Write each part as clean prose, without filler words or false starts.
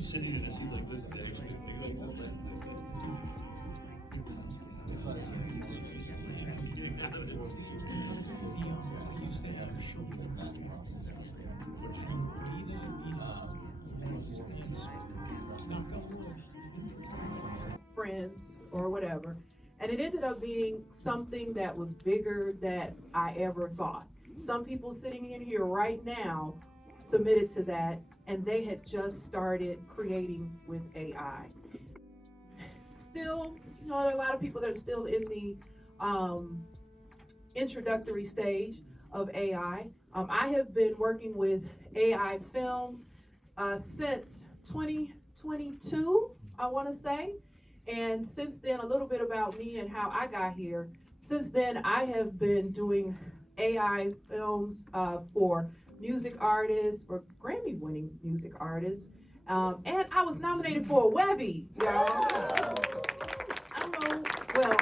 Sitting in a seat like this, it's like friends or whatever. And it ended up being something that was bigger than I ever thought. Some people sitting in here right now submitted to that, and they had just started creating with AI. Still, you know, there are a lot of people that are still in the introductory stage of AI. I have been working with AI films since 2022, I want to say. And since then, a little bit about me and how I got here. Since then, I have been doing AI films for music artists, for Grammy-winning music artists. And I was nominated for a Webby, y'all. I don't know, well,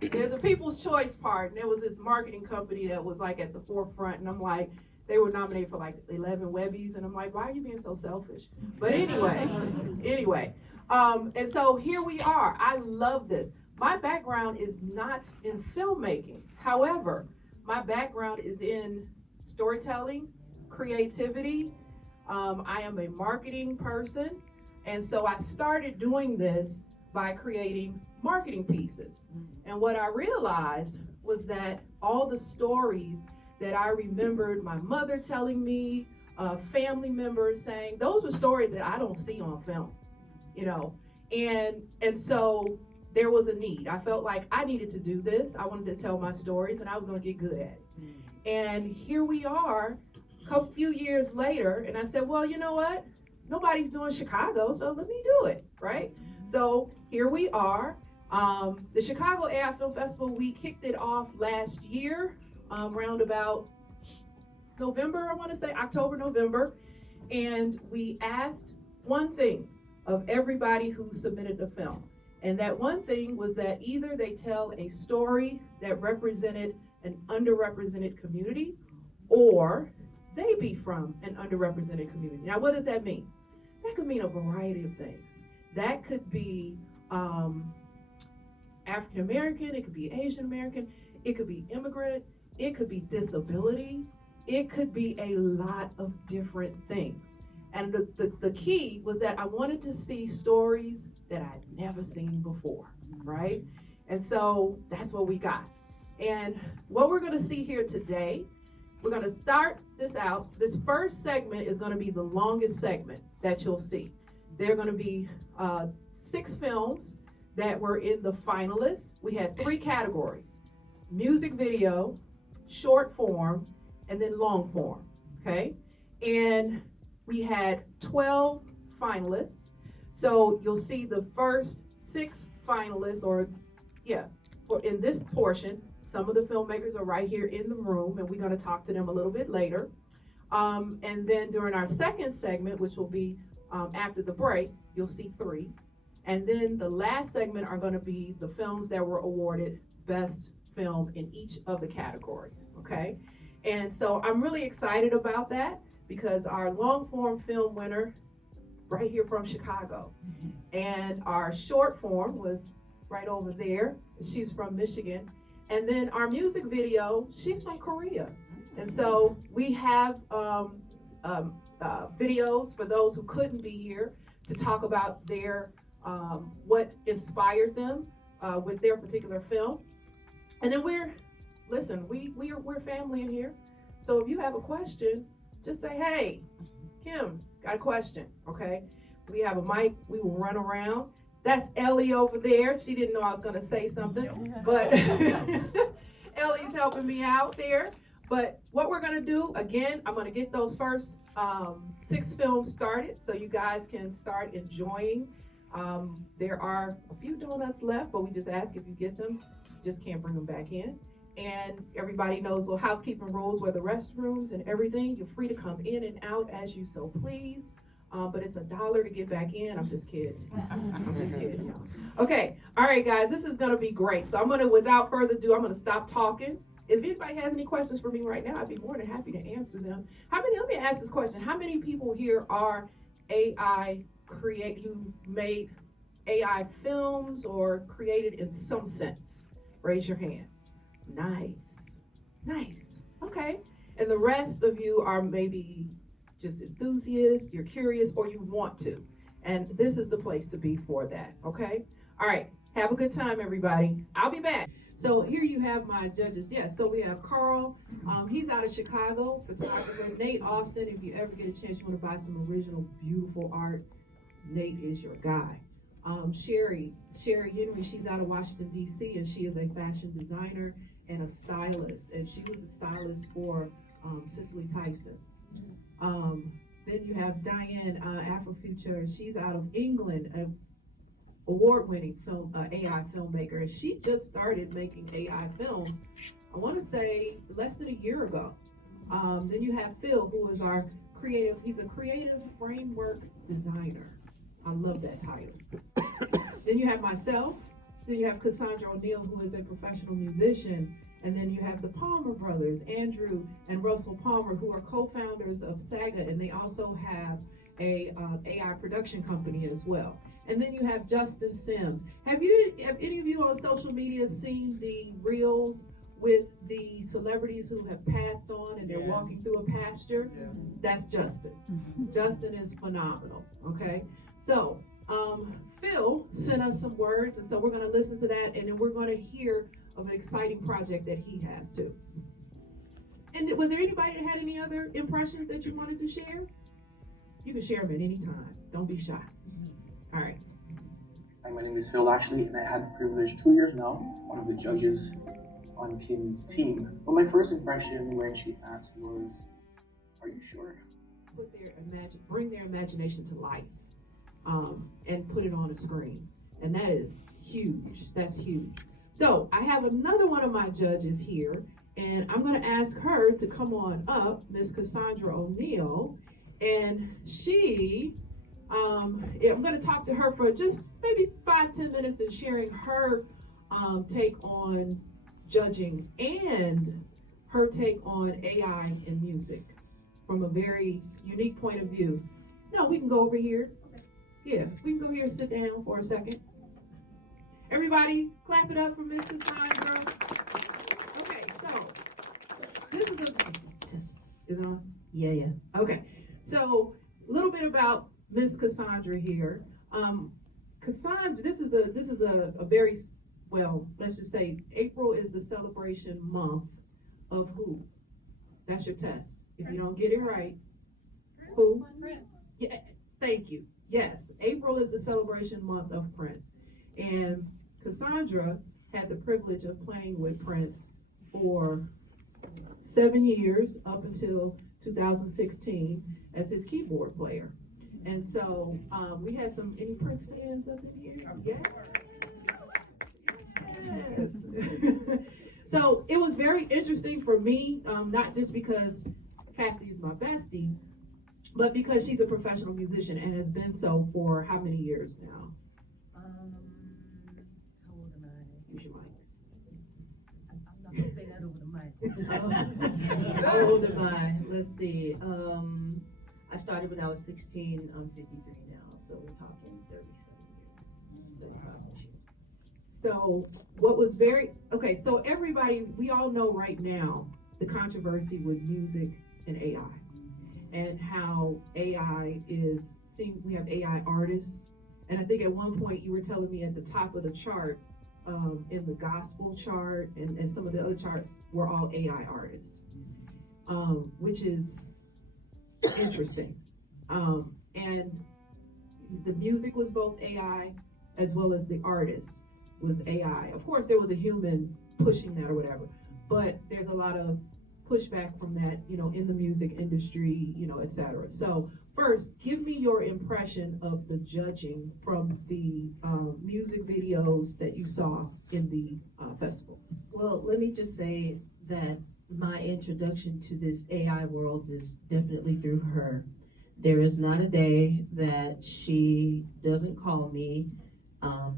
there's a People's Choice part, and there was this marketing company that was like at the forefront, and I'm like, they were nominated for like 11 Webbies, and I'm like, why are you being so selfish? But anyway, and so here we are. I love this. My background is not in filmmaking. However, my background is in storytelling, creativity. I am a marketing person, and so I started doing this by creating marketing pieces. And what I realized was that all the stories that I remembered my mother telling me, family members saying, those were stories that I don't see on film, you know. And so there was a need. I felt like I needed to do this. I wanted to tell my stories, and I was going to get good at it. And here we are, a few years later, and I said, well, you know what? Nobody's doing Chicago, so let me do it, right? So here we are. The Chicago AI Film Festival, we kicked it off last year, around about November, I want to say, October, November. And we asked one thing of everybody who submitted a film. And that one thing was that either they tell a story that represented an underrepresented community, or they be from an underrepresented community. Now, what does that mean? That could mean a variety of things. That could be African American, it could be Asian American, it could be immigrant, it could be disability, it could be a lot of different things. And the key was that I wanted to see stories that I'd never seen before, right? And so that's what we got. And what we're going to see here today, we're going to start this out. This first segment is going to be the longest segment that you'll see. There are going to be 6 films that were in the finalist. We had 3 categories: music video, short form, and then long form, okay? And we had 12 finalists. So you'll see the first 6 finalists, for in this portion. Some of the filmmakers are right here in the room, and we're going to talk to them a little bit later. And then during our second segment, which will be after the break, you'll see 3. And then the last segment are going to be the films that were awarded best film in each of the categories, okay? And so I'm really excited about that, because our long form film winner, right here from Chicago, and our short form was right over there. She's from Michigan. And then our music video, she's from Korea. And so we have videos for those who couldn't be here to talk about their what inspired them with their particular film. And then we're family in here. So if you have a question, just say, hey, Kim, got a question, okay? We have a mic, we will run around. That's Ellie over there. She didn't know I was gonna say something, but Ellie's helping me out there. But what we're gonna do, again, I'm gonna get those first 6 films started so you guys can start enjoying. There are a few donuts left, but we just ask if you get them, just can't bring them back in. And everybody knows little housekeeping rules where the restrooms and everything. You're free to come in and out as you so please. But it's $1 to get back in. I'm just kidding. I'm just kidding, y'all. Okay, all right, guys, this is going to be great. So I'm going to, without further ado, I'm going to stop talking. If anybody has any questions for me right now, I'd be more than happy to answer them. Let me ask this question. How many people here are you made AI films or created in some sense? Raise your hand. Nice. Okay. And the rest of you are maybe just enthusiasts, you're curious, or you want to. And this is the place to be for that, okay? All right, have a good time, everybody. I'll be back. So here you have my judges. Yes, so we have Carl. He's out of Chicago, photographer. Nate Austin, if you ever get a chance, you want to buy some original, beautiful art, Nate is your guy. Sherry Henry, she's out of Washington, D.C., and she is a fashion designer and a stylist. And she was a stylist for Cicely Tyson. Then you have Diane Afrofuture. She's out of England, an award-winning AI filmmaker. She just started making AI films, I want to say, less than a year ago. Then you have Phil, who is he's a creative framework designer. I love that title. Then you have myself. Then you have Cassandra O'Neill, who is a professional musician. And then you have the Palmer brothers, Andrew and Russell Palmer, who are co-founders of Saga, and they also have a AI production company as well. And then you have Justin Sims. Have any of you on social media seen the reels with the celebrities who have passed on and they're walking through a pasture? Yeah. That's Justin. Justin is phenomenal, okay? So Phil sent us some words, and so we're going to listen to that, and then we're going to hear of an exciting project that he has too. And was there anybody that had any other impressions that you wanted to share? You can share them at any time. Don't be shy. All right. Hi, my name is Phil Ashley, and I had the privilege 2 years now, one of the judges on Kim's team. But my first impression when she asked was, "Are you sure?" Bring their imagination to life, and put it on a screen, and that is huge. That's huge. So I have another one of my judges here, and I'm going to ask her to come on up, Miss Cassandra O'Neill, and I'm going to talk to her for just maybe 5-10 minutes and sharing her take on judging and her take on AI and music from a very unique point of view. No, we can go over here. Yeah, we can go here and sit down for a second. Everybody, clap it up for Miss Cassandra. Okay, so this is is it on? Yeah. Okay, so a little bit about Miss Cassandra here. Cassandra, this is a very, well, let's just say April is the celebration month of who? That's your test. If you don't get it right, who? Prince. Yeah, thank you. Yes, April is the celebration month of Prince, and Cassandra had the privilege of playing with Prince for 7 years up until 2016 as his keyboard player. And so we had any Prince fans up in here? Yes. So it was very interesting for me, not just because Cassie's my bestie, but because she's a professional musician and has been so for how many years now? Use your mic. I'm not gonna say that over the mic. How old am I? Let's see. I started when I was 16. I'm 53 now, so we're talking 37 years. 35 this year. So so everybody, we all know right now the controversy with music and AI, and how AI is we have AI artists, and I think at one point you were telling me at the top of the chart, in the gospel chart and some of the other charts were all AI artists, which is interesting. And the music was both AI as well as the artist was AI. Of course, there was a human pushing that or whatever, but there's a lot of pushback from that, in the music industry, et cetera. So first, give me your impression of the judging from the music videos that you saw in the festival. Well, let me just say that my introduction to this AI world is definitely through her. There is not a day that she doesn't call me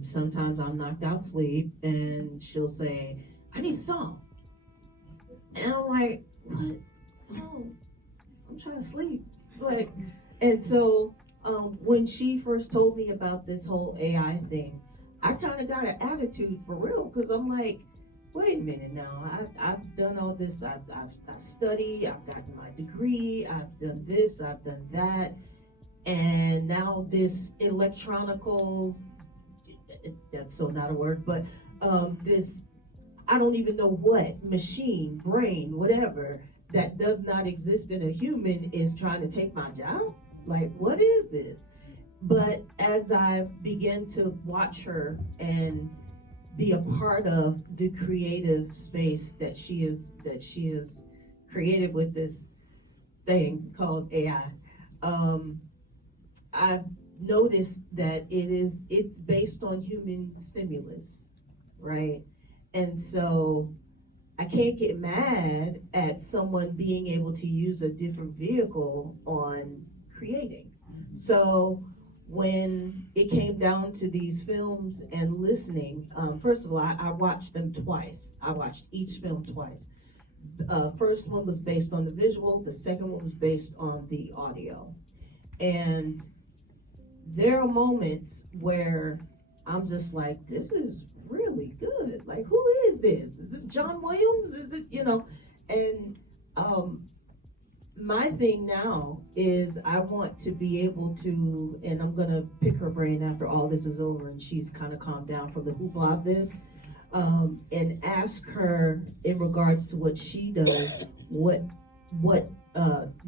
Sometimes I'm knocked out sleep and she'll say, I need a song. And I'm like, what? Oh, I'm trying to sleep. Like, and so when she first told me about this whole AI thing, I kind of got an attitude for real, because I'm like, wait a minute now, I've done all this, I've studied, I've gotten my degree, I've done this, I've done that, and now this electronical, that's so not a word, but this, I don't even know what, machine, brain, whatever, that does not exist in a human is trying to take my job? Like, what is this? But as I began to watch her and be a part of the creative space that she is created with this thing called AI, I've noticed that it's based on human stimulus, right? And so I can't get mad at someone being able to use a different vehicle on creating. So when it came down to these films and listening, first of all, I watched them twice. I watched each film twice. First one was based on the visual, the second one was based on the audio. And there are moments where I'm just like, this is really good. Like, who is this? Is this John Williams? Is it, And my thing now is I want to be able to, and I'm gonna pick her brain after all this is over and she's kind of calmed down from the hoopla of this, and ask her in regards to what she does, what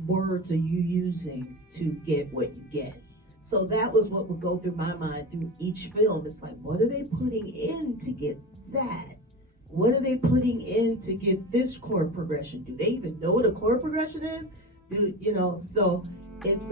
words are you using to get what you get? So that was what would go through my mind through each film. It's like, what are they putting in to get that? What are they putting in to get this chord progression? Do they even know what a chord progression is? So it's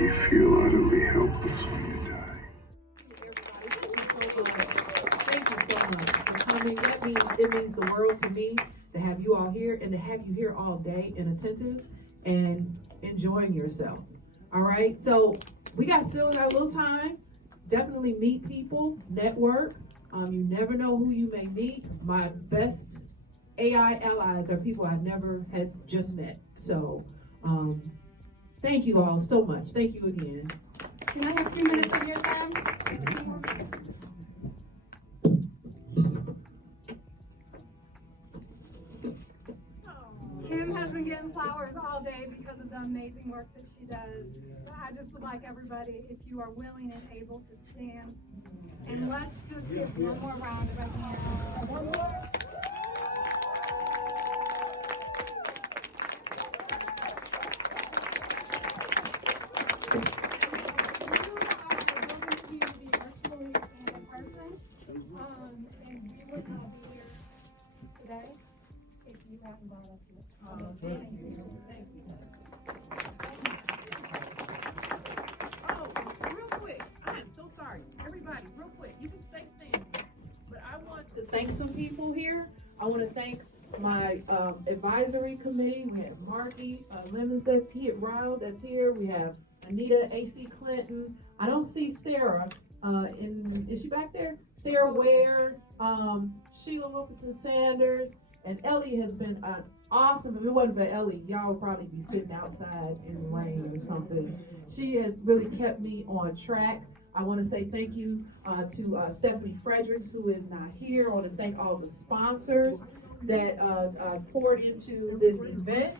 You feel utterly helpless when you die. Thank you so much for coming. It means the world to me to have you all here and to have you here all day and attentive and enjoying yourself. All right, so we still got a little time. Definitely meet people, network. You never know who you may meet. My best AI allies are people I've never had just met. So thank you all so much. Thank you again. Can I have 2 minutes of your time? Kim has been getting flowers all day because of the amazing work that she does. But I just would like everybody, if you are willing and able, to stand. And let's just give one more round if I can. One more. Thank some people here. I want to thank my advisory committee. We have Marky Lemons that's here, Ryle that's here. We have Anita A.C. Clinton. I don't see Sarah. Is she back there? Sarah Ware, Sheila Wilkinson Sanders, and Ellie has been awesome. If it wasn't for Ellie, y'all would probably be sitting outside in the rain or something. She has really kept me on track. I want to say thank you to Stephanie Fredericks, who is not here. I want to thank all the sponsors that poured into this event.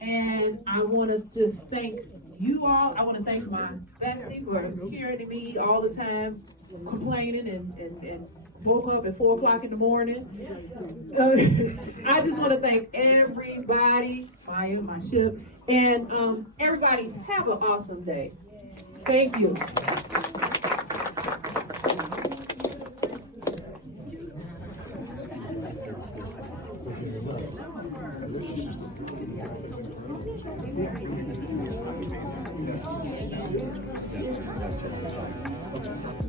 And I want to just thank you all. I want to thank my Betsy for hearing me all the time, complaining and woke up at 4 o'clock in the morning. I just want to thank everybody, Maya, my ship, and everybody have an awesome day. Thank you. Okay.